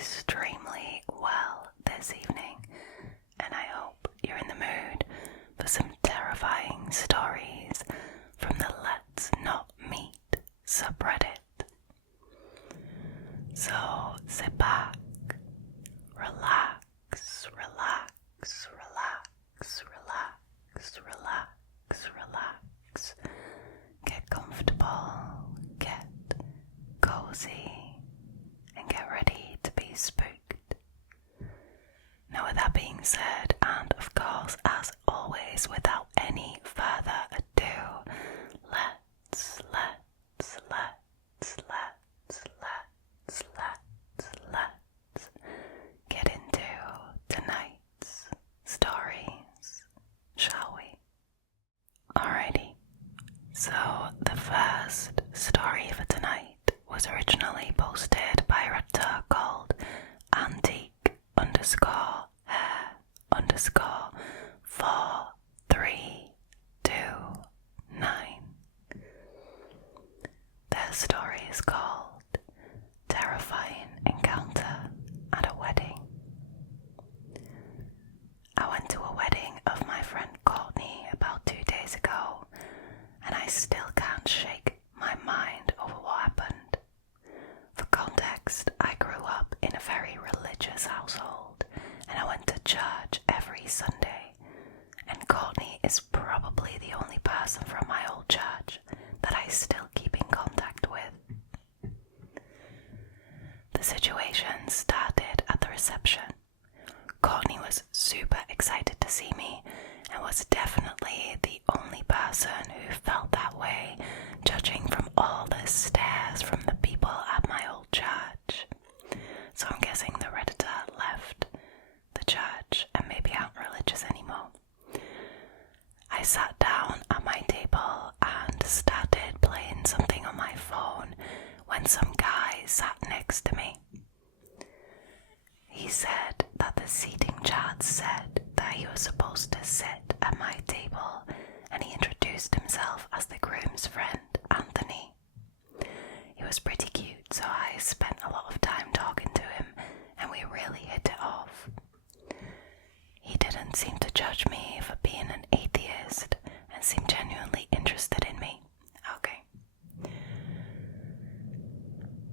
extremely well this evening, and I hope you're in the mood for some terrifying stories from the Let's Not Meet subreddit. So sit back, relax, relax, relax, relax, relax, relax. Get comfortable, get cozy, and get ready to be spooked. Now with that being said, and of course as always without any further ado, let's get into tonight's stories, shall we? Alrighty, so the first story for tonight was originally posted by a Redditor called antique_hair_4329. Their story is called Terrifying Encounter at a Wedding. I went to a wedding of my friend Courtney about 2 days ago, and I still can't shake my mind over what happened. For context, I grew up in a very religious household, and I went to church every Sunday, and Courtney is probably the only person from my old church that I still keep in contact with. The situation started at the reception. Courtney was super excited to see me and was definitely the only person who felt that way, judging from all the stares from the people at my old church. So I'm guessing the Redditor left the church and maybe aren't religious anymore. I sat down at my table and started playing something on my phone when some guy sat next to me. He said that the seating chart said that he was supposed to sit at my table, and he introduced himself as the groom's friend, Anthony. He was pretty cute, so I spent a lot of time talking to him, and we really hit it off. He didn't seem to judge me for being an atheist and seemed genuinely interested in me. Okay.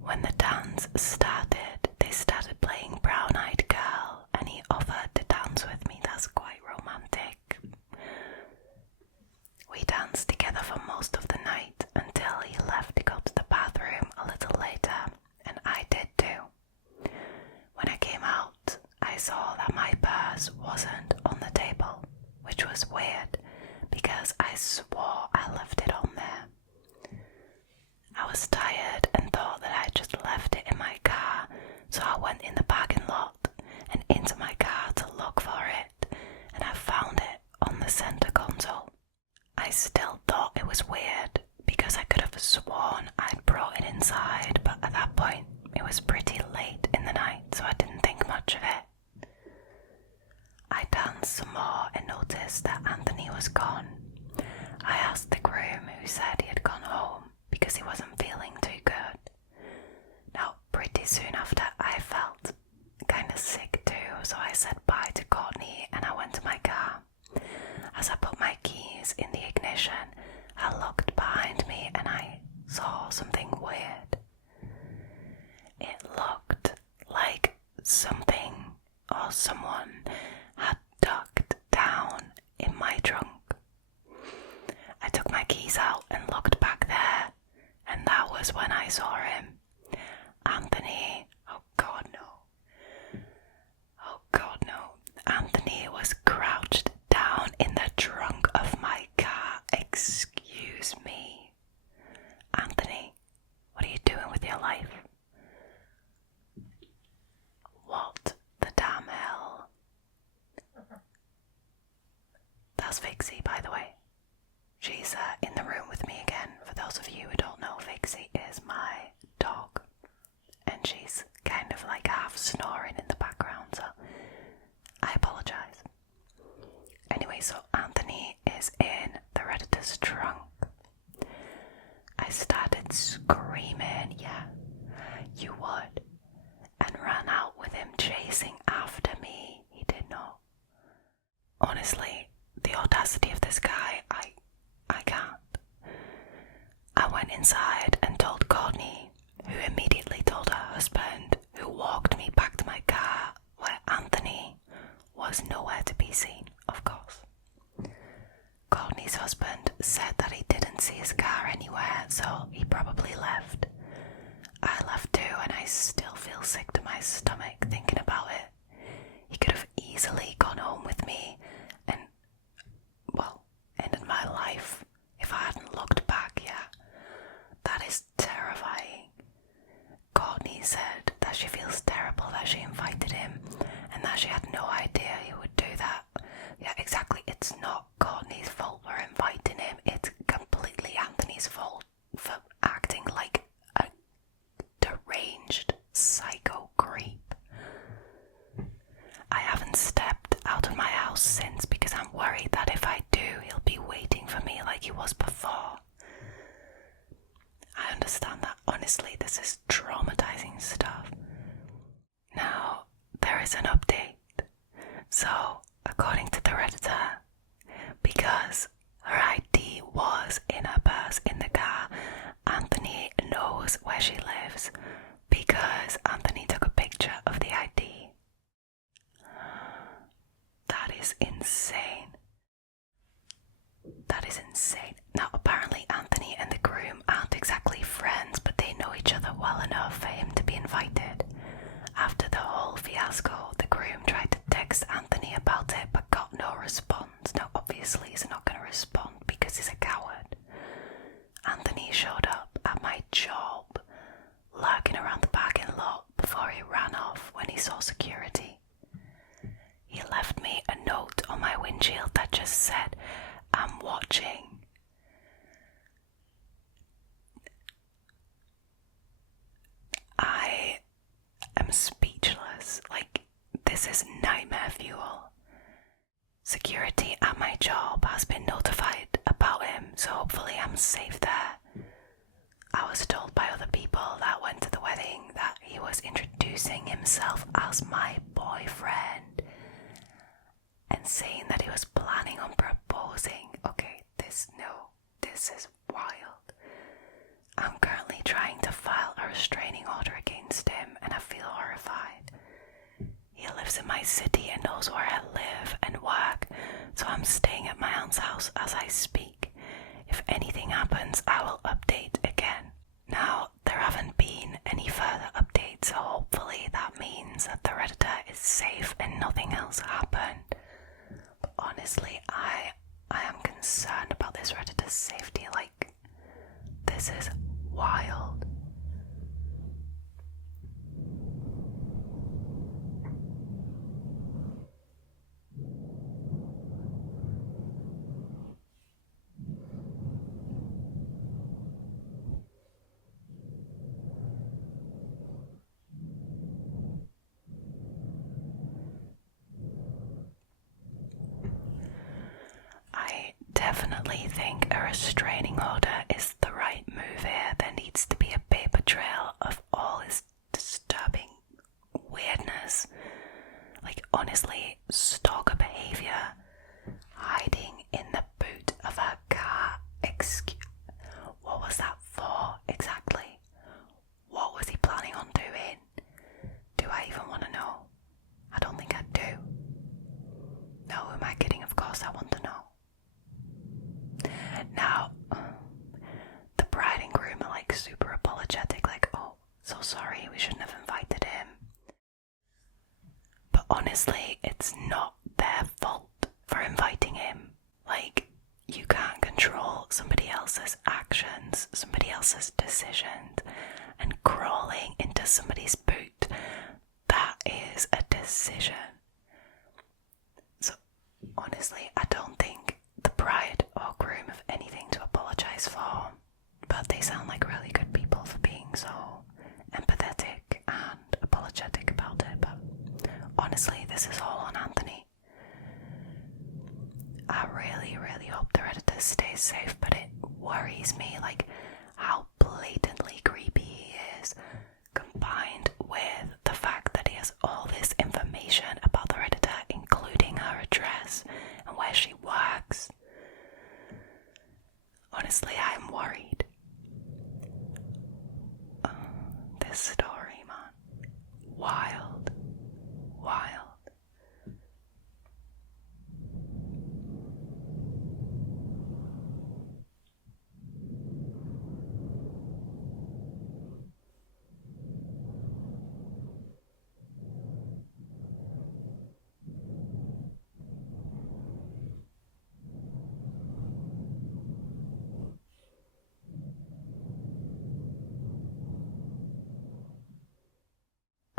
When the dance started, they started playing Brown Eyed Girl, and he offered to dance with me. That's quite romantic. We danced together for most of the night until he left to go to the bathroom a little later, and I did too. When I came out, I saw that my purse wasn't on the table, which was weird because I swore I left it on there. I was tired and thought that I just left it in my car, so I went in the parking lot and into my car to look for it, and I found it on the center console. I still thought it was weird because I could have sworn I'd brought it inside, but at that point it was pretty late in the night, so I didn't think much of it. I danced some more and noticed that Anthony was gone. I asked the groom, who said he had gone home because he wasn't feeling too good. Now, pretty soon after, I felt kind of sick too, so I said bye to Courtney and I went to my car. As I put my keys in the ignition, I looked behind me and I saw something weird. It looked like something or someone had ducked down in my trunk. I took my keys out and looked back there, and that was when I saw him. Anthony, oh god no. Oh god no. Anthony was crouched down in the trunk of my car. Excuse me. Anthony, what are you doing with your life? What the damn hell? That's Vixie, by the way. She's in the room with me again. For those of you who don't know, Vixie is my dog, and she's kind of like half snoring in the background, so I apologise. Anyway, so Anthony is in the Redditor's trunk. I started screaming, yeah, you would, and ran out with chasing after me. He did not. Honestly, the audacity of this guy, I can't. I went inside and told Courtney, who immediately told her husband, who walked me back to my car, where Anthony was nowhere to be seen, of course. Courtney's husband said that he didn't see his car anywhere, so he probably left. I left too, and I still feel sick to my stomach thinking about it. He could have easily gone home with me and, well, ended my life if I hadn't looked back yet. That is terrifying. Courtney said that she feels terrible that she invited him and that she had no idea he would do that. Yeah, exactly. It's not Courtney's fault for inviting him. It's completely Anthony's fault for acting like a deranged psycho creep. I haven't stepped out of my house since because I'm worried that if I do, he'll be waiting for me like he was before. I understand that. Honestly, this is traumatizing stuff. Now, there is an update. So, according to the Redditor, because her ID was in her purse in the car, Anthony knows where she lives because Anthony took a picture of the ID. That is insane. That is insane. Now, apparently Anthony and the groom aren't exactly friends, but they know each other well enough for him to be invited. After the whole fiasco, the groom tried to text Anthony about it but got no response. Now, obviously he's not going to respond because he's a coward. Anthony showed up at my job, lurking around the parking lot before he ran off when he saw security. He left me a note on my windshield that just said, "I'm watching." I am speechless. Like, this is nightmare fuel. Security at my job has been notified about him, so hopefully I'm safe there. I was told by other people that went to the wedding that he was introducing himself as my boyfriend and saying that he was planning on proposing. Okay, this is wild. I'm currently trying to file a restraining order against him and I feel horrified. He lives in my city and knows where I live and work, so I'm staying at my aunt's house as I speak. If anything happens, I will update again. Now, there haven't been any further updates, so hopefully that means that the Redditor is safe and nothing else happened. But honestly, I am concerned about this Redditor's safety. Like, this is wild. I definitely think a restraining order is the right move here. There needs to be a paper trail of all his disturbing weirdness. Like, honestly, stalker behavior, hiding in the boot of her car. What was that for exactly? What was he planning on doing? Do I even want to know? I don't think I do. No, who am I kidding? Of course I want to know. Now, the bride and groom are like super apologetic, like, "Oh, so sorry, we shouldn't have invited him." But honestly, it's not their fault for inviting him. Like, you can't control somebody else's actions, somebody else's decisions, and crawling into somebody's boot, that is a decision. So, honestly, I don't think the bride or groom have anything to apologise for, but they sound like really good people for being so empathetic and apologetic about it. But honestly, this is all on Anthony. I really, really hope the Redditor stays safe, but it worries me, like, how blatantly creepy he is, combined with the fact that he has all this this information about the Redditor, including her address and where she works. Honestly, I'm worried. This story, man. Wild. Wild.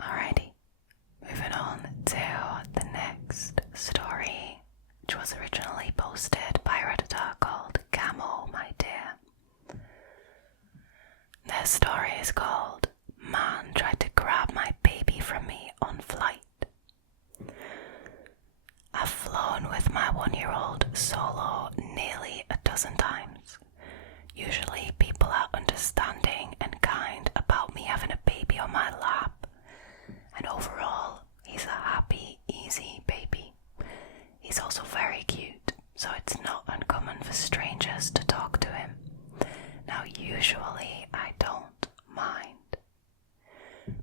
Alrighty, moving on to the next story, which was originally posted by a Redditor called camomydear. Their story is called "Man Tried to Grab My Baby from Me on Flight." I've flown with my 1-year-old solo nearly a dozen times. Usually people are understanding and kind about me having a baby on my lap, and overall he's a happy, easy baby. He's also very cute, so it's not uncommon for strangers to talk to him. Now usually I don't mind,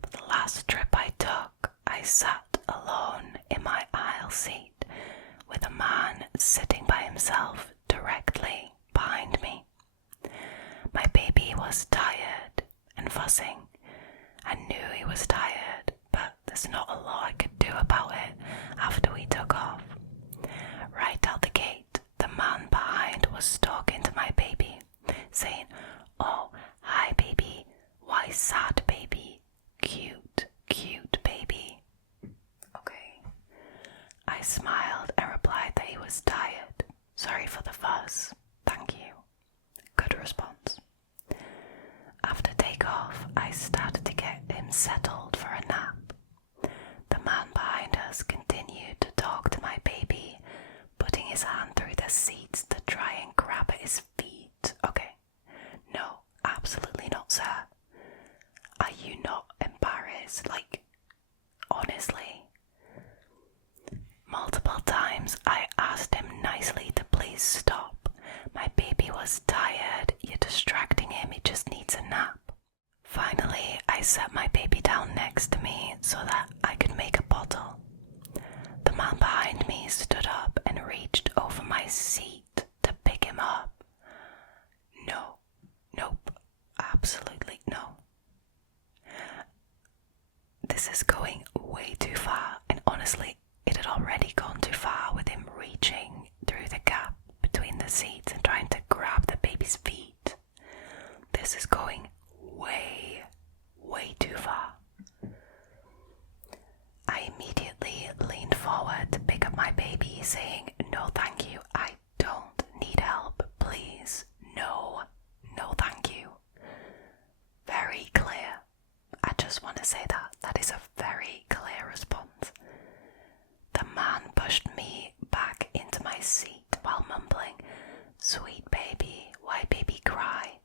but the last trip I took, I sat alone in my aisle seat with a man sitting by himself directly behind me. My baby was tired and fussing. I knew he was tired, but there's not a lot I could do about it after we took off. Right out the gate, the man behind was talking to my baby, saying, "Oh, hi baby, why sad baby, cute, cute baby." Okay. I smiled and replied that he was tired. "Sorry for the fuss. Thank you." Good response. After takeoff, I started to get him settled for a nap. The man behind us continued to talk to my baby, putting his hand through the seats to try and grab at his feet. Okay. No, absolutely not, sir. Are you not embarrassed? Like, honestly. Multiple times I asked him nicely to please stop. My baby was tired, you're distracting him, he just needs a nap. Finally, I set my baby down next to me so that I could make a bottle. The man behind me stood up and reached over my seat to pick him up. No, nope, absolutely no. This is going way too far, and honestly, it had already gone too far with him reaching through the gap between the seats and trying to grab the baby's feet. This is going way, way too far. I immediately leaned forward to pick up my baby, saying, "No thank you, I don't need help, please. No, no thank you." Very clear. I just want to say that is a very clear response. The man pushed me back into my seat while mumbling, "Sweet baby, why baby cry?"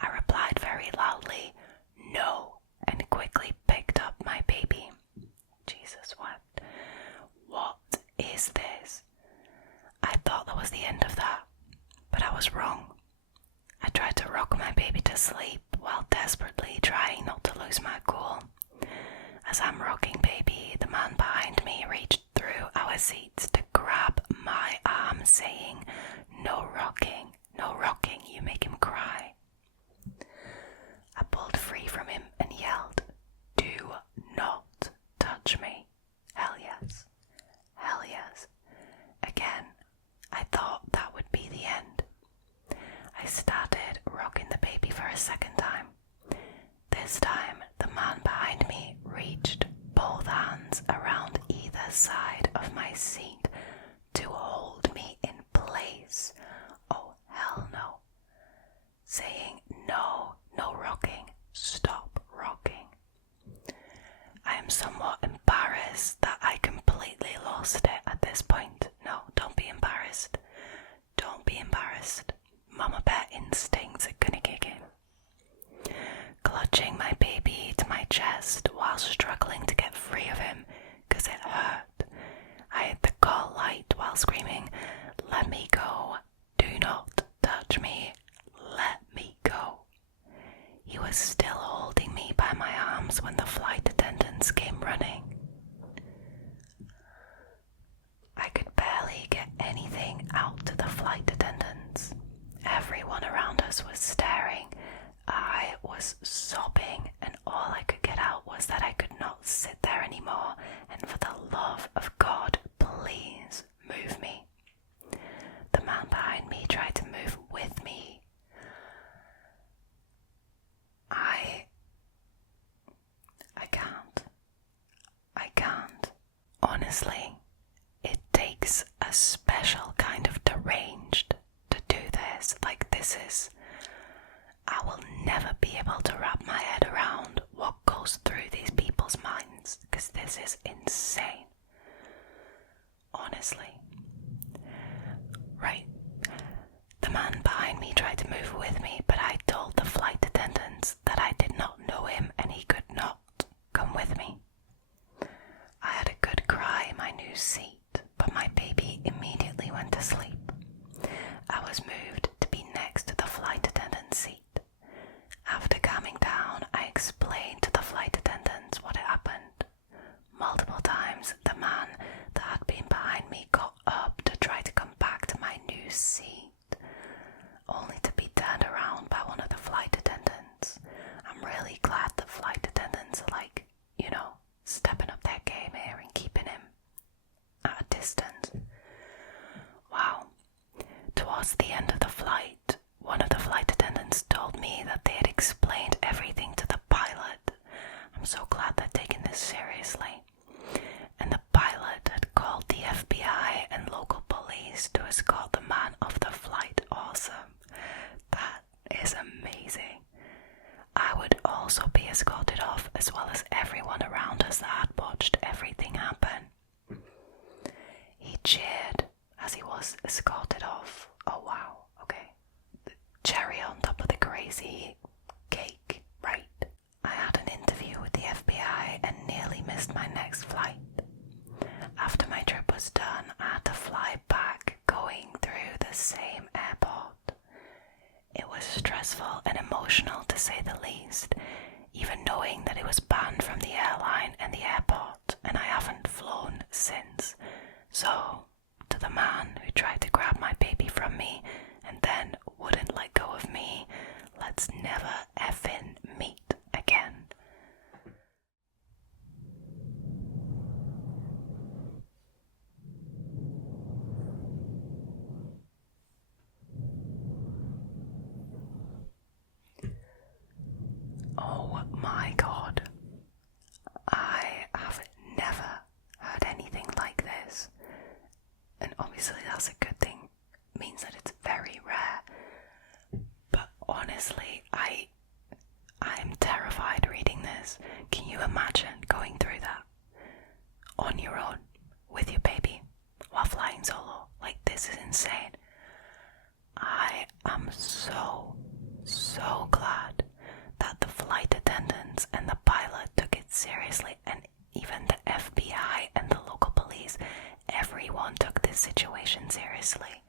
I replied very loudly, "No," and quickly picked up my baby. Jesus wept. What is this? I thought that was the end of that, but I was wrong. I tried to rock my baby to sleep while desperately trying not to lose my cool. As I'm rocking baby, the man behind me reached through our seats to grab my arm, saying, no rocking, you make him cry." I pulled free from him and yelled, "Do not touch me." Hell yes. Hell yes. Again, I thought that would be the end. I started rocking the baby for a second time. This time, the man behind me reached both hands around either side of my seat to hold me in place. Oh, hell no. Saying, no rocking, stop rocking. I am somewhat embarrassed that I completely lost it at this point. No, don't be embarrassed. Don't be embarrassed. Mama bear instincts are gonna kick in. Clutching my baby to my chest while struggling to get free of him, screaming, "Let me go, do not touch me, let me go." He was still holding me by my arms when the flight attendants came running. I could barely get anything out to the flight attendants. Everyone around us was staring. I was sobbing, and all I could get out was that I could not sit there anymore, and for the love of God, please move me. The man behind me tried to move with me. I can't. Honestly, it takes a special kind of deranged to do this. Like, I will never be able to wrap my head around what goes through these people's minds, because this is insane. Honestly. Right. The man behind me tried to move with me, but I told the flight attendants that I did not know him and he could not come with me. I had a good cry in my new seat, but my baby immediately went to sleep. I was moved to be next to the flight attendant's seat. After calming down, I explained to the flight attendants what had happened. Multiple times, the man that had been behind me got up to try to come back to my new seat, only to be turned around by one of the flight attendants. I'm really glad the flight attendants are stepping up their game here and keeping him at a distance. Wow. Towards the end of the flight, one of the flight attendants told me that they had explained everything to the pilot. I'm so glad they're taking this seriously. And the pilot had called the FBI and local police to escort the man off the flight. Awesome. That is amazing. I would also be escorted off, as well as everyone around us that had watched everything happen. He cheered as he was escorted off. Oh wow, okay. The cherry on top of the crazy cake, right? I had an interview with the FBI and nearly missed my next flight. After my trip was done, I had to fly back, going through the same airport. It was stressful and emotional, to say the least, even knowing that it was banned from the airline and the airport, and I haven't flown since. So, to the man who tried to grab my baby from me and then wouldn't let go of me, let's never effing meet again. Oh my God. I have never heard anything like this. And obviously that's a good thing. It means that it's very rare. But honestly, I'm terrified reading this. Can you imagine going through that on your own with your baby while flying solo? Like, this is insane. I am so glad that the flight attendants and the pilot took it seriously, and even the FBI and the local police, everyone took this situation seriously.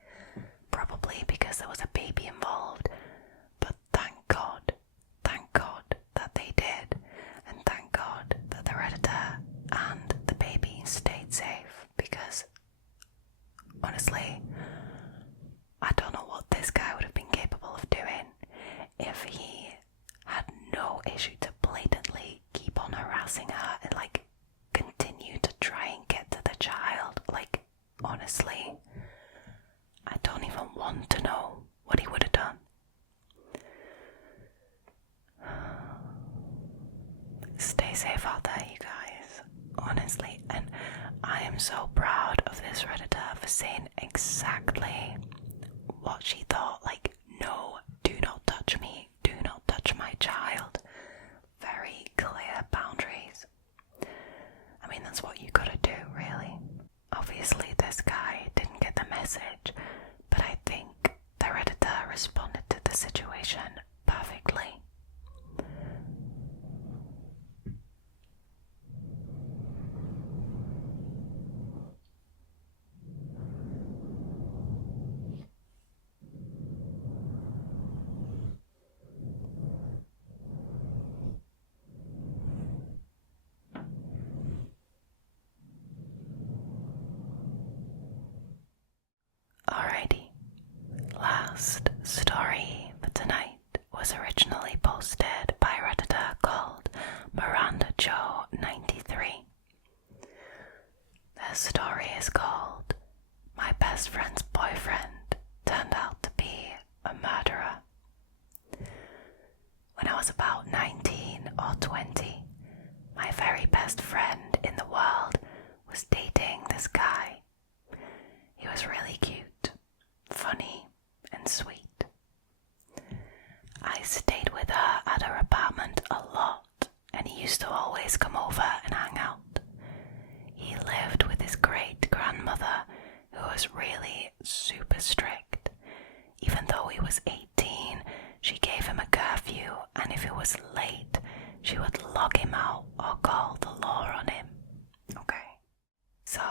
Probably because there was a baby involved, but thank God that they did, and thank God that the Redditor and the baby stayed safe, because honestly, I don't know what this guy would have been capable of doing if he had no issue to blatantly keep on harassing her and continue to try and get to the child. Honestly, I don't even want to know what he would have done. Stay safe out there, you guys, honestly, and I am so proud of this Redditor for saying exactly what she thought. No, do not touch me, do not touch my child. Very clear boundaries. I mean, that's what you gotta do, really. Obviously this guy didn't get the message, but I think the Redditor responded to the situation perfectly. is called My Best Friend's Boyfriend Turned Out to Be a Murderer. When I was about 19 or 20, my very best friend in the world was dating this guy. He was really cute, funny, and sweet. I stayed with her at her apartment a lot, and he used to always come over and hang out. He lived with his great-grandmother, who was really super strict. Even though he was 18, she gave him a curfew, and if he was late, she would lock him out or call the law on him. Okay. So,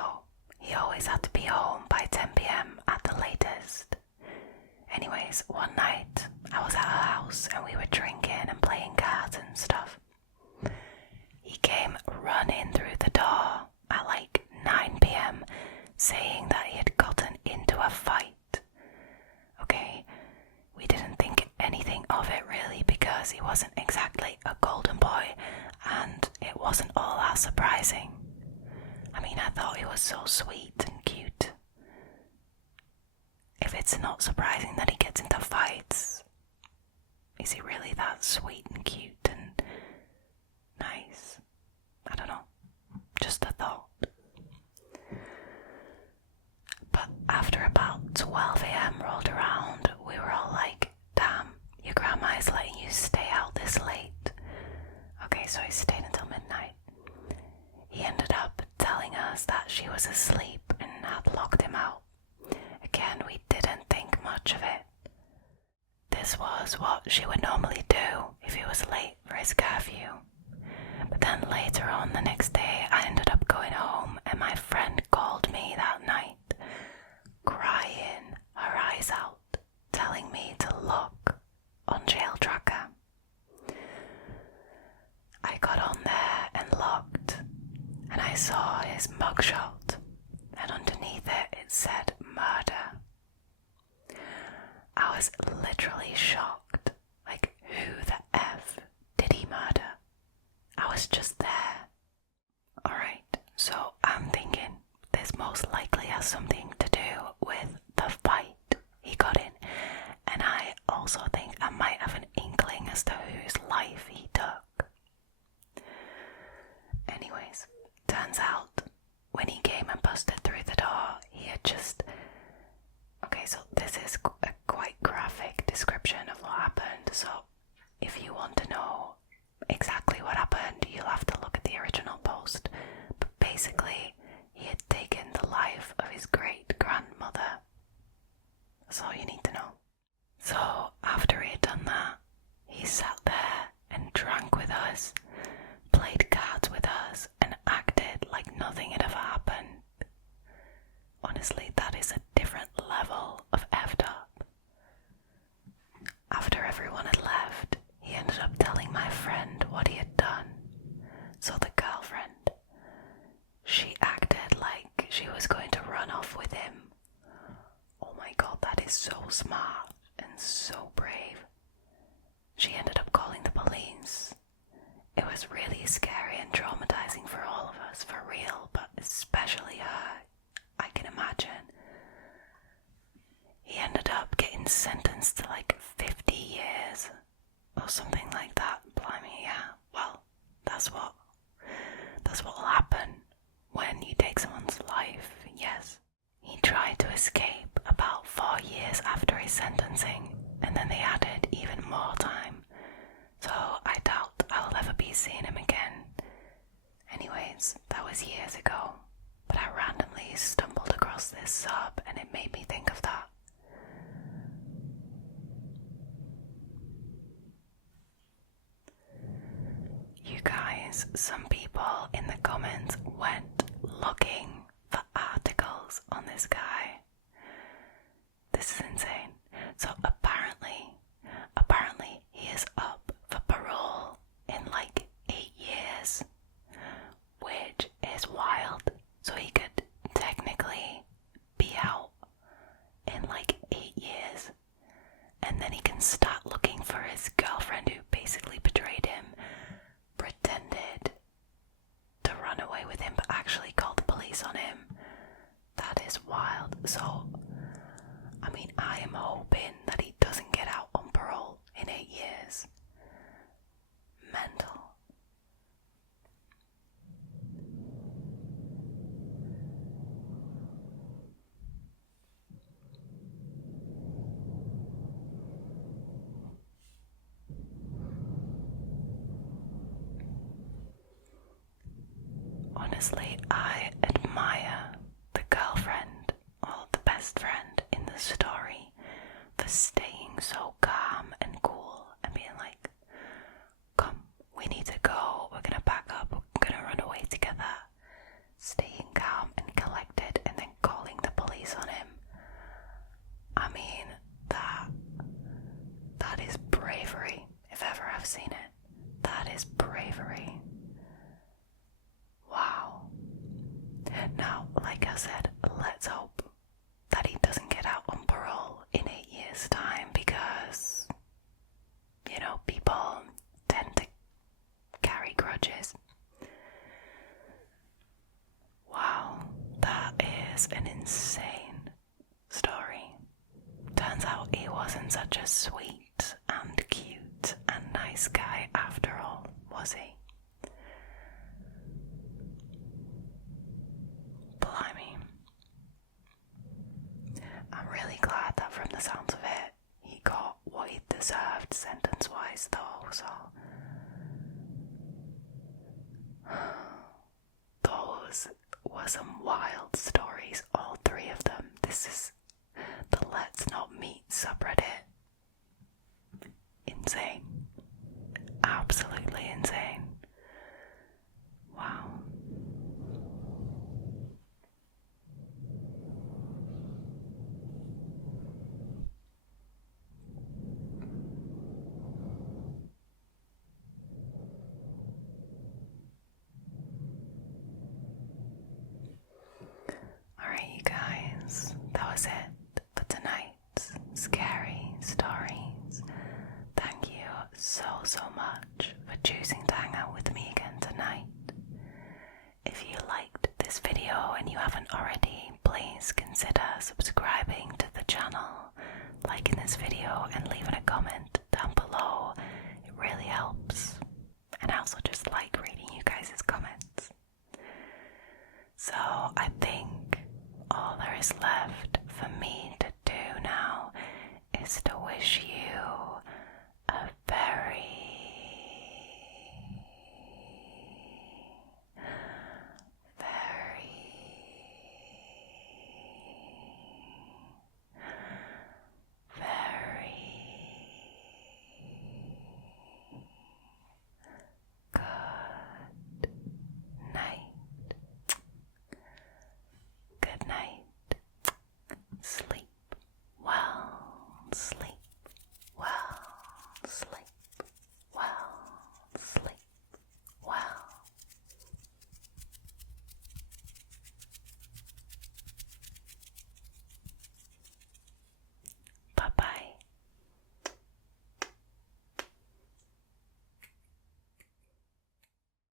he always had to be home by 10 p.m. at the latest. Anyways, one night, I was at her house and we were drinking and playing cards and stuff. He came running through the door at like 9 p.m. saying that he had gotten into a fight. Okay, we didn't think anything of it really because he wasn't exactly a golden boy and it wasn't all that surprising. I mean, I thought he was so sweet and cute. If it's not surprising that he gets into fights, is he really that sweet and cute and nice? I don't know. Just a thought. But after about 12 a.m. rolled around, we were all like, damn, your grandma is letting you stay out this late. Okay, so he stayed until midnight. He ended up telling us that she was asleep and had locked him out. Again, we didn't think much of it. This was what she would normally do if he was late for his curfew. But then later on the next day, I ended up going home and my friend called me that night, crying her eyes out, telling me to look on Jail Tracker. I got on there and looked, and I saw his mugshot, and underneath it said murder. I was literally shocked. Like, who the F did he murder? I was just there. Alright, so I'm thinking this most likely has something to do with the fight he got in, and I also think I might have an inkling as to whose life he took. Anyways, turns out when he came and busted through the door, he had just... Okay, so this is a quite graphic description of what happened, so if you want to know exactly what happened, you'll have to look at the original post. But basically, he had taken the life of his great-grandmother. That's all you need to know. So, after he had done that, he sat there and drank with us, played cards with us, and acted like nothing had ever happened. Honestly, that is a different level of effed up. After everyone had left, he ended up telling my friend what he had done. So the girlfriend, she acted like she was going to run off with him. Oh my god, that is so smart and so brave. She ended up calling the police. It was really scary and traumatizing for all of us, for real, but especially her, I can imagine. He ended up getting sentenced to like 50 years or something like that. Blimey, yeah. Well, that's what will happen when you take someone's life, yes. He tried to escape about 4 years after his sentencing, and then they added even more time. So I doubt I'll ever be seeing him again. Anyways, that was years ago, but I randomly stumbled across this sub and it made me think of that. You guys, some people in the comments went looking for articles on this guy. This is insane. So apparently he is up for parole in like 8 years, which is wild. So he could technically be out in like 8 years, and then he can start looking for his girlfriend who basically betrayed him, pretended to run away with him but actually called the police on him, So, I mean, I am hoping that he doesn't get out on parole in 8 years. Mental. Honestly, I admire the girlfriend or the best friend in the story for staying so calm and cool and being like, come, we need to go, we're gonna pack up, we're gonna run away together. Staying calm and collected and then calling the police on him. I mean, that is bravery, if ever I've seen it. That is bravery. Wow. Now, like I said, let's hope that he doesn't get out on parole in 8 years' time because, you know, people tend to carry grudges. Wow, that is an insane story. Turns out he wasn't such a sweet and cute and nice guy after all, was he? Blimey. I'm really glad that from the sounds of it, he got what he deserved sentence-wise though, so... Those were some wild stories, all three of them. This is the Let's Not Meet subreddit. Insane. Absolutely insane. Wow. Alright, you guys, that was it for tonight's scary stories. Thank you so much for choosing to hang out with me again tonight. If you liked this video and you haven't already, please consider subscribing to the channel, liking this video and leaving a comment down below. It really helps. And I also just like reading you guys' comments. So I think all there is left for me to do now is to wish you a very, very good night. Good night. Sleep well. Sleep